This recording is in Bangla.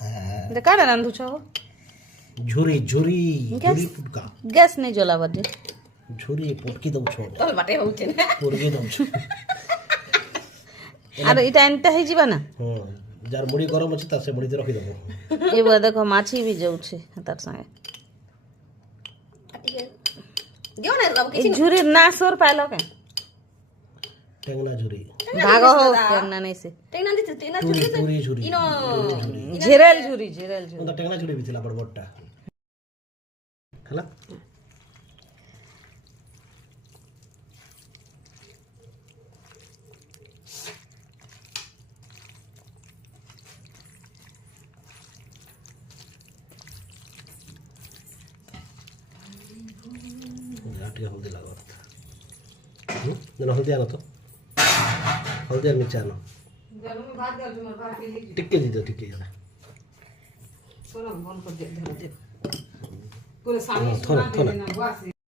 ଯେ କାଣା ରାନ୍ଧୁଛ ହୋ? ଝୁରି ଝୁରି ଝୁରି ପୁଟକା ଗ୍ୟାସ୍ ନେଇ ଜଲାବାର ଯେ ଝୁରି ପୁଟକି ଦଉଛ ତଲ ବାଟେ ହଉଛେ ନା ପୁରକି ଦଉଛ ଆରେ ଏଇଟା ଏନ୍ତା ହେଇଯିବା ନା ହଁ ଯାର ମୁଢି ଗରମ ଅଛି ତା ସେ ମୁଢି ରଖିଦବ ଏ ବୋ ଦେଖ ମାଛି ବି ଯାଉଛି ତାର ସାଙ୍ଗେ ଏ ଝୁରି ନା ସୋର ପାଇଲ କେ টেংনা ঝুরি ଭାଗ ହଉ କେନା ନାଇଁ ସେ পুরি ঝুরি ଝିରେଲ ଝୁରି ଝିରେଲ ଝୁରି ওটা টেংনা ঝুরি বিଥିଲା বড় বড়টা ହେଲା ଟିକେ ହଳଦୀ ଲାଗ ହଳଦୀ ଆଗ ତ ହଳଦୀ আর মির্চা আনো টিকে দিতে টিকে যাবে বন্ধ করে দিয়ে ধরে দে থোড়া থোড়া